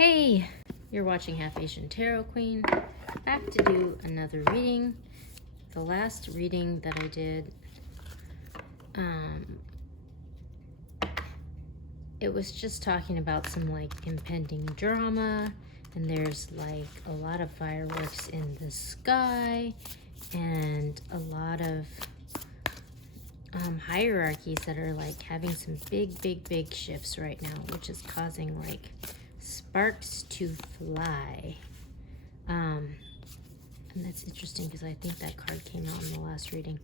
Hey, you're watching Half Asian Tarot Queen. Back to do another reading. The last reading that I did, it was just talking about some like impending drama, and there's like a lot of fireworks in the sky, and a lot of hierarchies that are like having some big shifts right now, which is causing like sparks to fly. And that's interesting because I think that card came out in the last reading.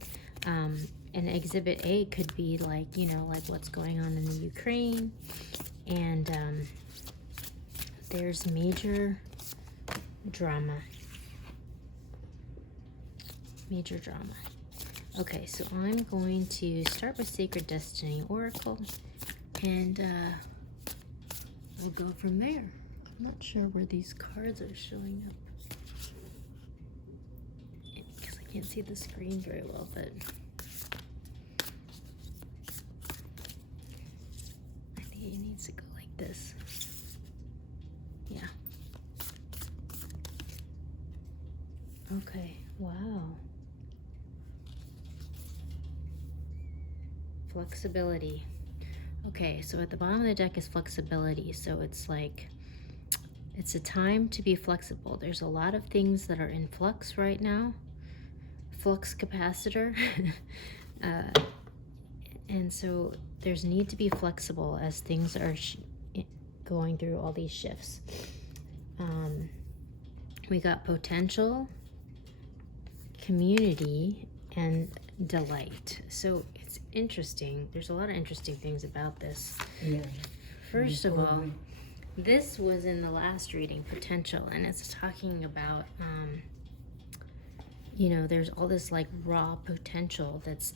And Exhibit A could be like, you know, like what's going on in the Ukraine. And there's major drama. Major drama. Okay, so I'm going to start with Sacred Destiny Oracle. And I'll go from there. I'm not sure where these cards are showing up, because I can't see the screen very well, but I think it needs to go like this. Yeah. Okay, wow. Flexibility. Okay, so at the bottom of the deck is flexibility. So it's like, it's a time to be flexible. There's a lot of things that are in flux right now. Flux capacitor. And so there's need to be flexible as things are going through all these shifts. We got potential, community, and delight. So it's interesting. There's a lot of interesting things about this. Yeah. First of all, this was in the last reading, potential, and it's talking about, you know, there's all this like raw potential that's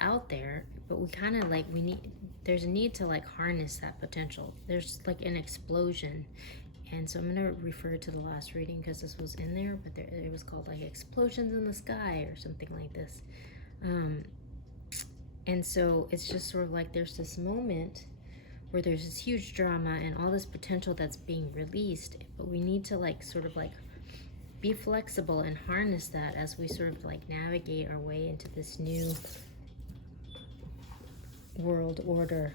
out there, but we kind of like, there's a need to like harness that potential. There's like an explosion. And so I'm going to refer to the last reading because this was in there, but it was called like explosions in the sky or something like this. And so it's just sort of like there's this moment where there's this huge drama and all this potential that's being released, but we need to like sort of like be flexible and harness that as we sort of like navigate our way into this new world order,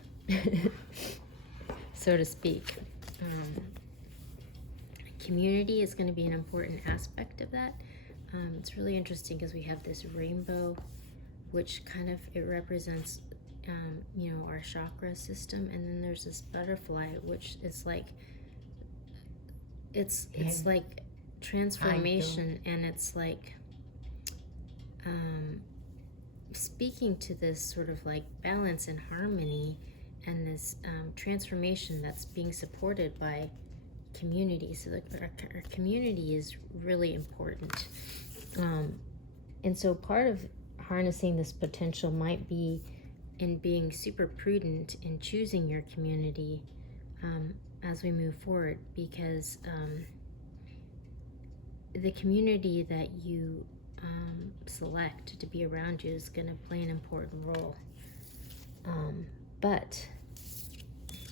so to speak. Community is going to be an important aspect of that. It's really interesting because we have this rainbow, which kind of, it represents you know, our chakra system, and then there's this butterfly, which is like, it's like transformation, and it's like speaking to this sort of like balance and harmony, and this transformation that's being supported by community. So like our community is really important, and so part of harnessing this potential might be in being super prudent in choosing your community as we move forward, because the community that you select to be around you is going to play an important role. But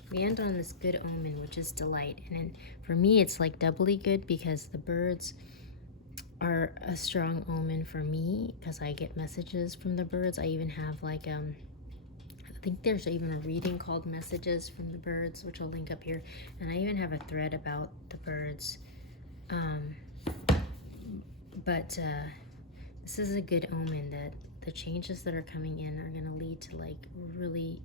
we end on this good omen, which is delight. And for me, it's like doubly good because the birds are a strong omen for me, because I get messages from the birds. I even have like, I think there's even a reading called Messages from the Birds, which I'll link up here. And I even have a thread about the birds. But this is a good omen that the changes that are coming in are going to lead to like really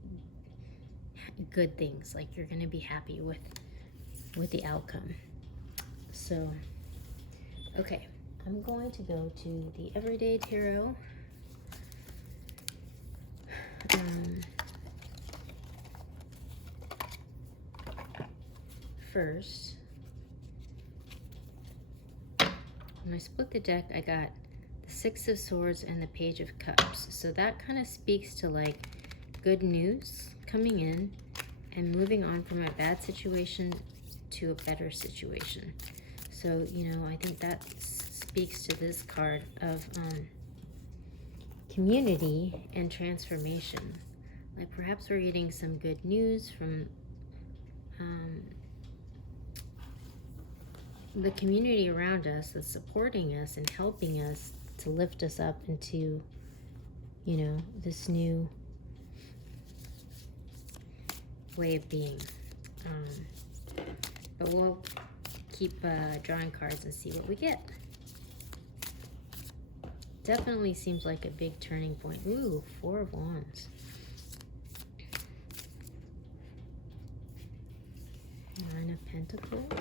good things. Like you're going to be happy with the outcome. So, okay, I'm going to go to the Everyday Tarot. First, when I split the deck, I got the Six of Swords and the Page of Cups. So that kind of speaks to like good news coming in and moving on from a bad situation to a better situation. So, you know, I think that speaks to this card of community and transformation. Like perhaps we're getting some good news from the community around us that's supporting us and helping us to lift us up into, you know, this new way of being. But we'll keep drawing cards and see what we get. Definitely seems like a big turning point. Ooh, 4 of Wands. 9 of Pentacles.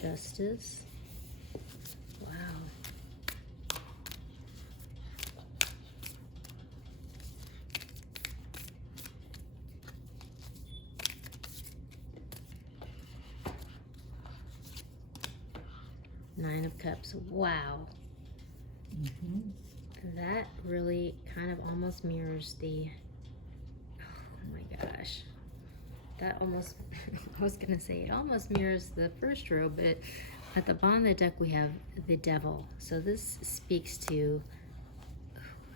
Justice. Wow. Nine of Cups. Wow. That really kind of almost mirrors the, oh my gosh. That almost, I was going to say, it almost mirrors the first row, but at the bottom of the deck we have the Devil. So this speaks to,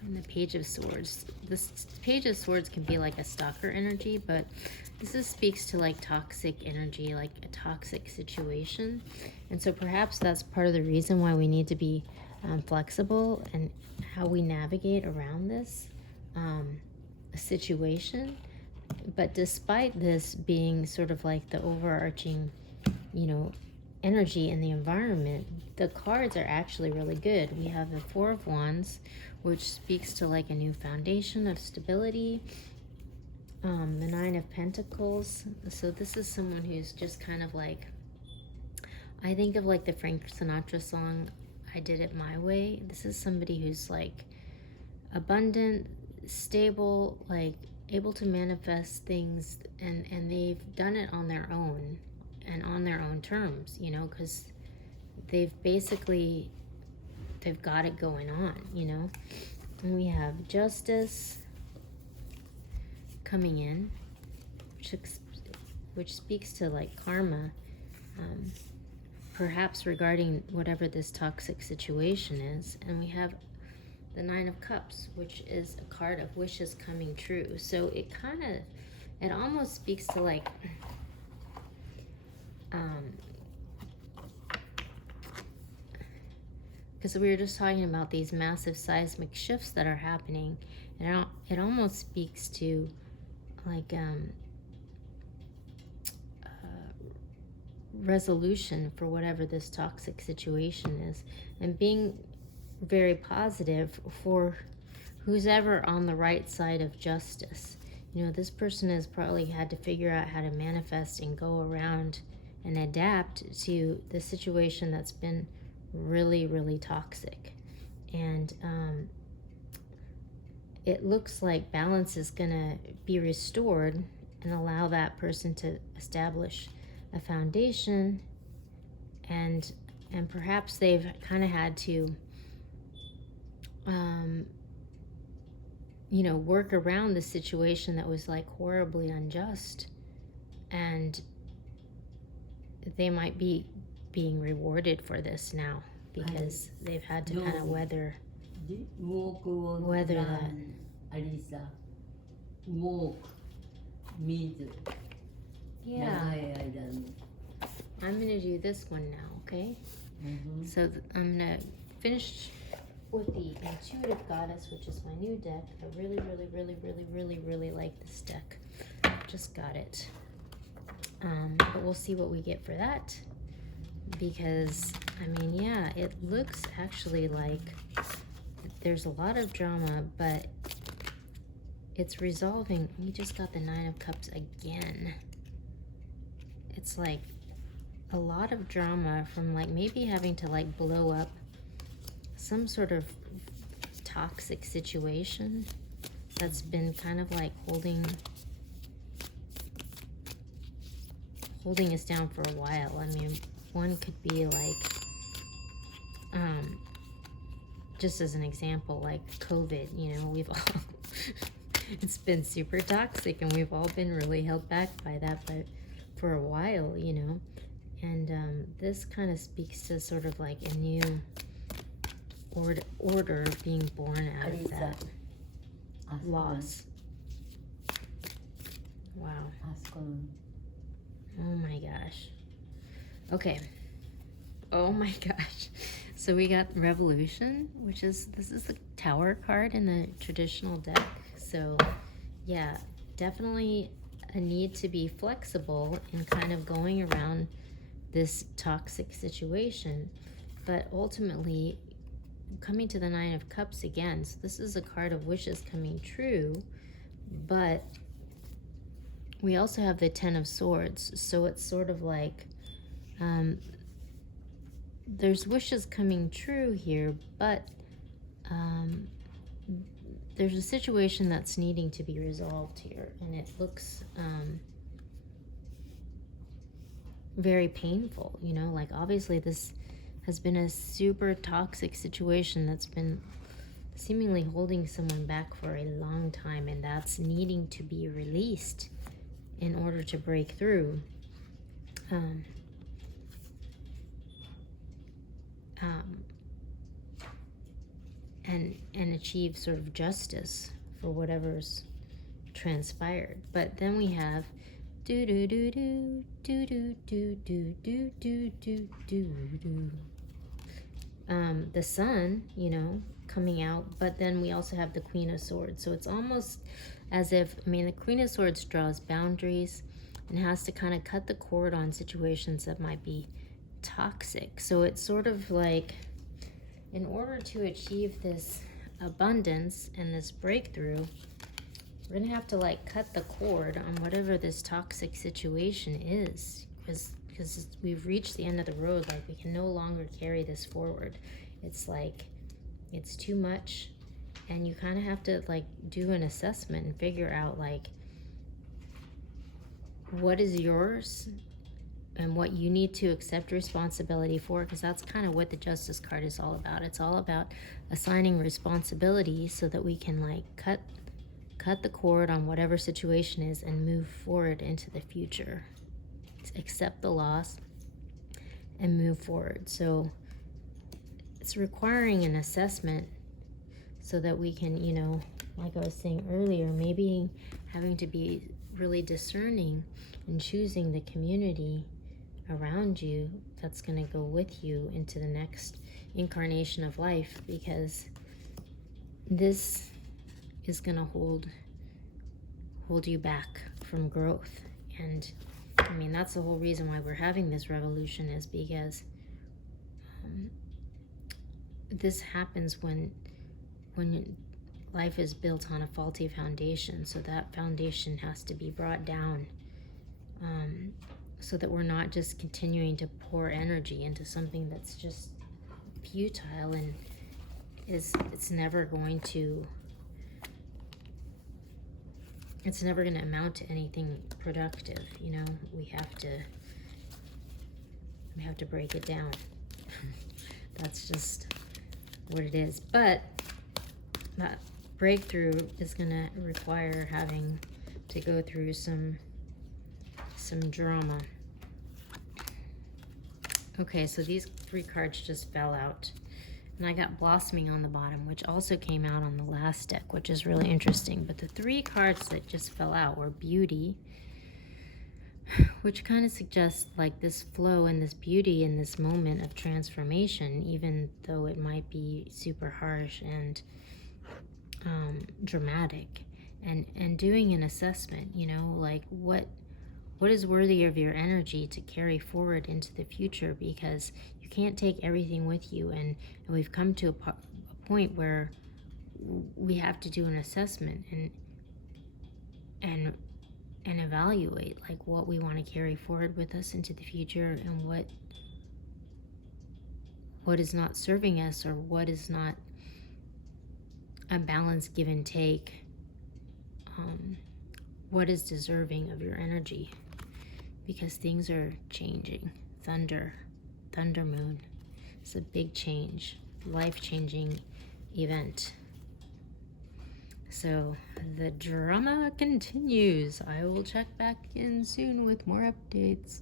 in the Page of Swords, this Page of Swords can be like a stalker energy, but this speaks to like toxic energy, like a toxic situation. And so perhaps that's part of the reason why we need to be flexible and how we navigate around this situation. But despite this being sort of like the overarching, you know, energy in the environment, the cards are actually really good. We have the 4 of Wands, which speaks to like a new foundation of stability. The 9 of Pentacles. So this is someone who's just kind of like, I think of like the Frank Sinatra song, I Did It My Way. This is somebody who's like abundant, stable, like able to manifest things, and they've done it on their own and on their own terms, you know, because they've got it going on, you know. And we have Justice coming in, which speaks to like karma, perhaps regarding whatever this toxic situation is. And we have the 9 of Cups, which is a card of wishes coming true. So it kind of, it almost speaks to like, because we were just talking about these massive seismic shifts that are happening, and it almost speaks to like resolution for whatever this toxic situation is, and being very positive for who's ever on the right side of justice. You know, this person has probably had to figure out how to manifest and go around and adapt to the situation that's been really, really toxic. And it looks like balance is gonna be restored and allow that person to establish a foundation, and perhaps they've kind of had to you know, work around the situation that was like horribly unjust, and they might be being rewarded for this now because they've had to kind of weather that. Alisa, walk, meet. Yeah. I'm gonna do this one now, okay? So I'm gonna finish with the Intuitive Goddess, which is my new deck. I really, really, really, really, really, really like this deck. Just got it. But we'll see what we get for that. Because, I mean, yeah, it looks actually like there's a lot of drama, but it's resolving. We just got the 9 of Cups again. It's like a lot of drama from like maybe having to like blow up some sort of toxic situation that's been kind of like holding us down for a while. I mean, one could be like, just as an example, like COVID, you know, we've all, it's been super toxic and we've all been really held back by that, but for a while, you know. And this kind of speaks to sort of like a new order being born out of Arisa. that loss. Wow. Oh my gosh. Okay. Oh my gosh. So we got Revolution, this is the Tower card in the traditional deck. So yeah, definitely a need to be flexible in kind of going around this toxic situation. But ultimately, coming to the Nine of Cups again, so this is a card of wishes coming true, but we also have the Ten of Swords. So it's sort of like there's wishes coming true here, but there's a situation that's needing to be resolved here, and it looks very painful, you know, like obviously this has been a super toxic situation that's been seemingly holding someone back for a long time, and that's needing to be released in order to break through. And achieve sort of justice for whatever's transpired. But then we have do do do do do do do do do do do do do. The Sun, you know, coming out, but then we also have the Queen of Swords. So it's almost as if, I mean, the Queen of Swords draws boundaries and has to kind of cut the cord on situations that might be toxic. So it's sort of like, in order to achieve this abundance and this breakthrough, we're gonna have to like cut the cord on whatever this toxic situation is, because we've reached the end of the road. Like, we can no longer carry this forward. It's like, it's too much, and you kind of have to like do an assessment and figure out like what is yours and what you need to accept responsibility for, because that's kind of what the Justice card is all about. It's all about assigning responsibility so that we can like cut the cord on whatever situation is and move forward into the future. Accept the loss and move forward. So it's requiring an assessment so that we can, you know, like I was saying earlier, maybe having to be really discerning and choosing the community around you that's going to go with you into the next incarnation of life, because this is going to hold you back from growth. And I mean, that's the whole reason why we're having this revolution, is because this happens when life is built on a faulty foundation. So that foundation has to be brought down, so that we're not just continuing to pour energy into something that's just futile and it's never going to amount to anything productive. You know, we have to break it down. That's just what it is. But that breakthrough is going to require having to go through some drama. Okay, so these three cards just fell out. And I got Blossoming on the bottom, which also came out on the last deck, which is really interesting. But the three cards that just fell out were Beauty, which kind of suggests like this flow and this beauty in this moment of transformation, even though it might be super harsh and dramatic. And doing an assessment, you know, like what is worthy of your energy to carry forward into the future, because you can't take everything with you, and we've come to a point where we have to do an assessment and evaluate like what we want to carry forward with us into the future, and what is not serving us, or what is not a balanced give and take, what is deserving of your energy, because things are changing. Thunder moon. It's a big change, life-changing event. So the drama continues. I will check back in soon with more updates.